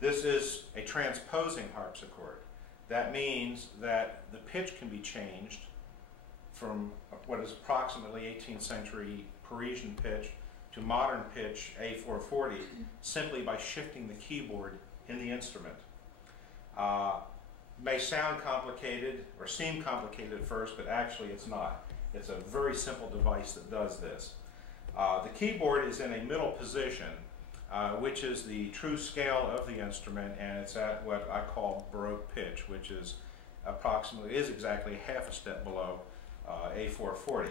This is a transposing harpsichord. That means that the pitch can be changed from what is approximately 18th century Parisian pitch to modern pitch A440 simply by shifting the keyboard in the instrument. May sound complicated or seem complicated at first, but actually it's not. It's a very simple device that does this. The keyboard is in a middle position, which is the true scale of the instrument, and it's at what I call Baroque pitch, which is exactly half a step below A440.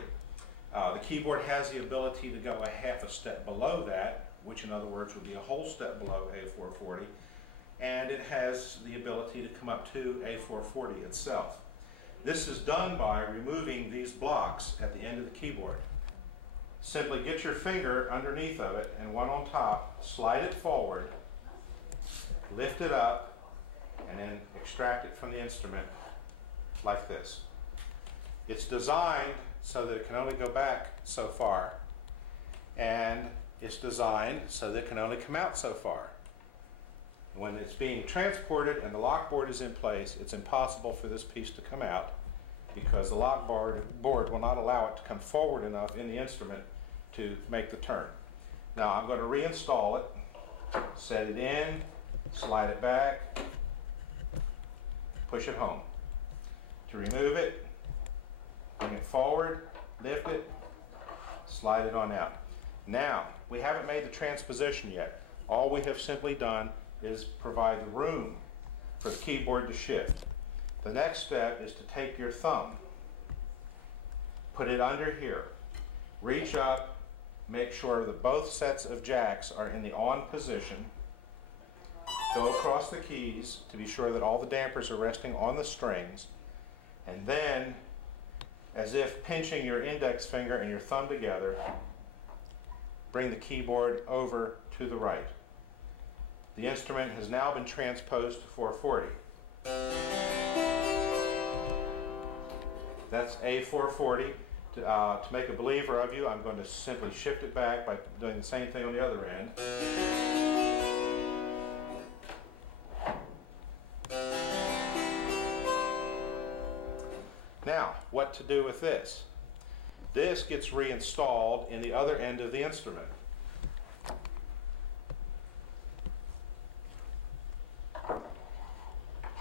The keyboard has the ability to go a half a step below that, which in other words would be a whole step below A440, and it has the ability to come up to A440 itself. This is done by removing these blocks at the end of the keyboard. Simply get your finger underneath of it and one on top, slide it forward, lift it up, and then extract it from the instrument like this. It's designed so that it can only go back so far, and it's designed so that it can only come out so far. When it's being transported and the lock board is in place, it's impossible for this piece to come out because the lock board will not allow it to come forward enough in the instrument to make the turn. Now I'm going to reinstall it, set it in, slide it back, push it home. To remove it, bring it forward, lift it, slide it on out. Now, we haven't made the transposition yet. All we have simply done is provide the room for the keyboard to shift. The next step is to take your thumb, put it under here, reach up, make sure that both sets of jacks are in the on position, go across the keys to be sure that all the dampers are resting on the strings, and then, as if pinching your index finger and your thumb together, bring the keyboard over to the right. The instrument has now been transposed to 440. That's A440. To make a believer of you, I'm going to simply shift it back by doing the same thing on the other end. Now, what to do with this? This gets reinstalled in the other end of the instrument.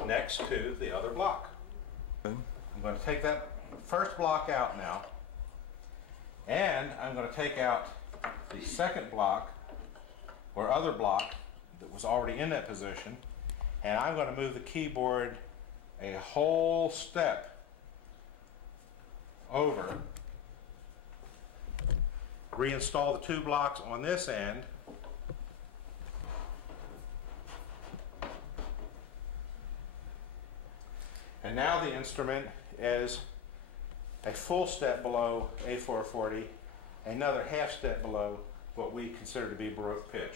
Next to the other block. I'm going to take that first block out now, and I'm going to take out the second block or other block that was already in that position, and I'm going to move the keyboard a whole step over, reinstall the two blocks on this end, and now the instrument is a full step below A440, another half step below what we consider to be Baroque pitch.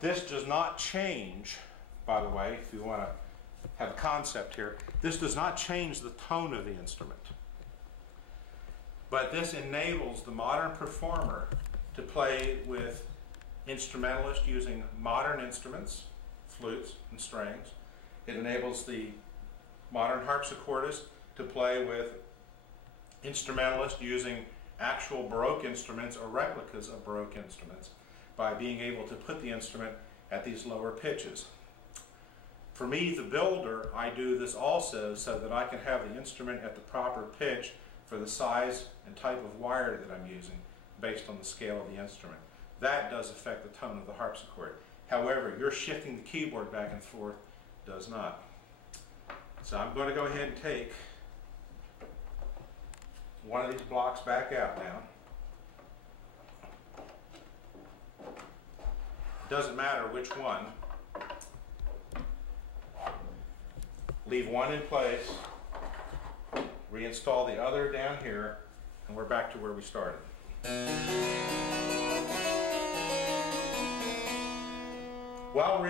This does not change, by the way, if you want to have a concept here, this does not change the tone of the instrument. But this enables the modern performer to play with instrumentalists using modern instruments, flutes and strings. It enables the modern harpsichordist to play with instrumentalists using actual Baroque instruments or replicas of Baroque instruments by being able to put the instrument at these lower pitches. For me, the builder, I do this also so that I can have the instrument at the proper pitch for the size and type of wire that I'm using based on the scale of the instrument. That does affect the tone of the harpsichord. However, you're shifting the keyboard back and forth does not. So I'm going to go ahead and take one of these blocks back out now. It doesn't matter which one. Leave one in place, reinstall the other down here, and we're back to where we started. While